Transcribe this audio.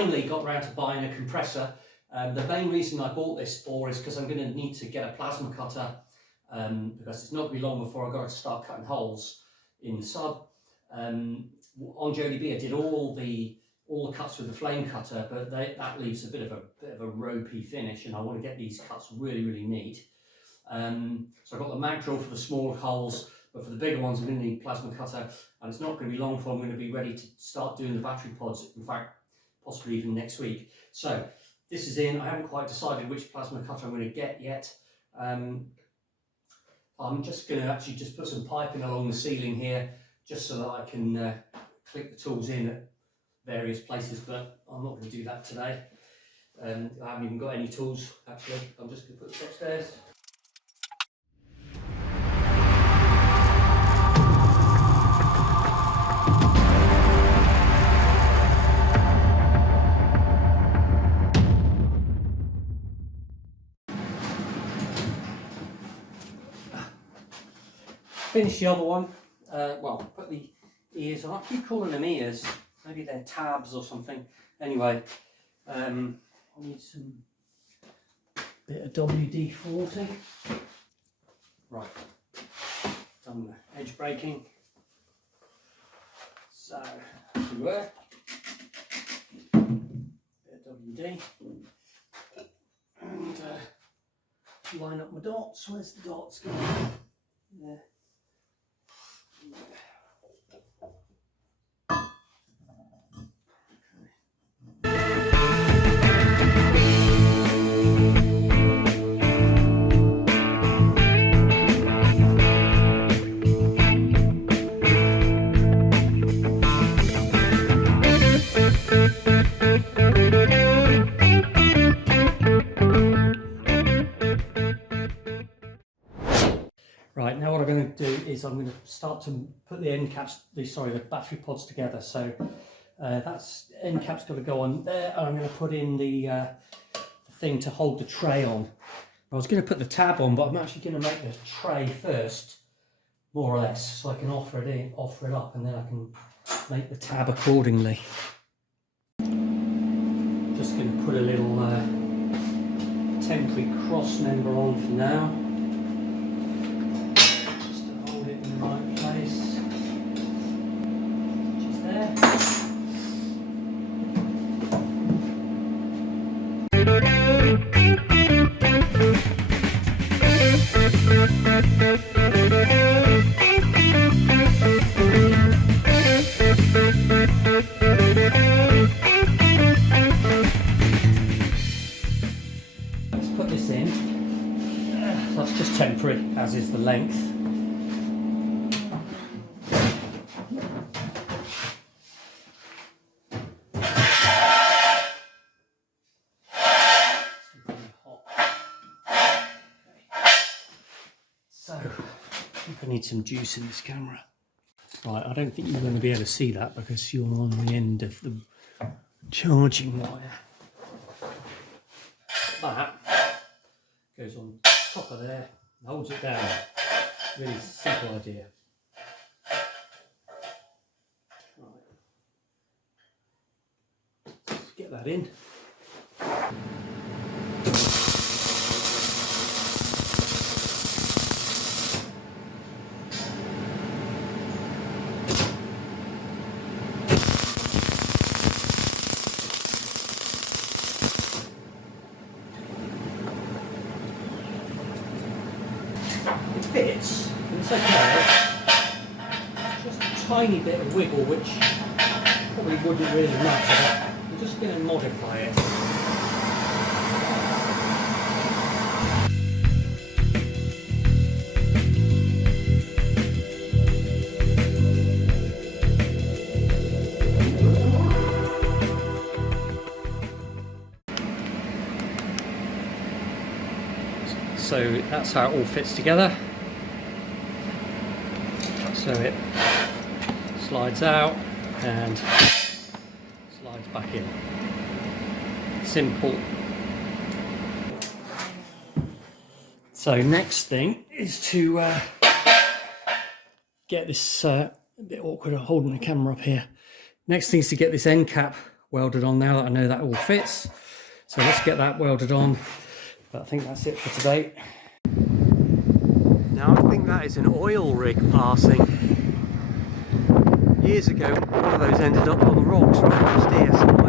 finally got around to buying a compressor. The main reason I bought this is because I'm going to need to get a plasma cutter, because it's not going to be long before I've got to start cutting holes in the sub. On Jodie B I did all the cuts with the flame cutter, but that leaves a bit of a ropey finish, and I want to get these cuts really, really neat. So I've got the mag drill for the small holes, but for the bigger ones I'm going to need plasma cutter, and it's not going to be long before I'm going to be ready to start doing the battery pods, in fact possibly even next week. So this is in. I haven't quite decided which plasma cutter I'm going to get yet. I'm just going to actually just put some piping along the ceiling here, just so that I can click the tools in at various places, but I'm not going to do that today. I haven't even got any tools actually. I'm just going to put this upstairs. Finish the other one. Well, put the ears on. I keep calling them ears. Maybe they're tabs or something. Anyway, I need some bit of WD-40. Right, done the edge braking. So, everywhere. Bit of WD. And line up my dots. Where's the dots going? There. Right, now what I'm going to do is I'm going to start to put the end caps, the battery pods together. So that's end cap's got to go on there, and I'm going to put in the thing to hold the tray on. I was going to put the tab on, but I'm actually going to make the tray first, more or less, so I can offer it up, and then I can make the tab accordingly. Just going to put a little temporary cross member on for now. Right place, which is there. Let's put this in. That's just temporary, as is the length. So, I think I need some juice in this camera. Right, I don't think you're going to be able to see that because you're on the end of the charging wire. That goes on top of there and holds it down. Really simple idea. Right. Let's get that in. Fits, it's okay. Just a tiny bit of wiggle, which probably wouldn't really matter, but I'm just going to modify it. So that's how it all fits together. So it slides out and slides back in. Simple. So next thing is to get this, a bit awkward holding the camera up here. Next thing is to get this end cap welded on now that I know that all fits. So let's get that welded on. But I think that's it for today. Now I think that is an oil rig passing. Years ago, one of those ended up on the rocks right just here.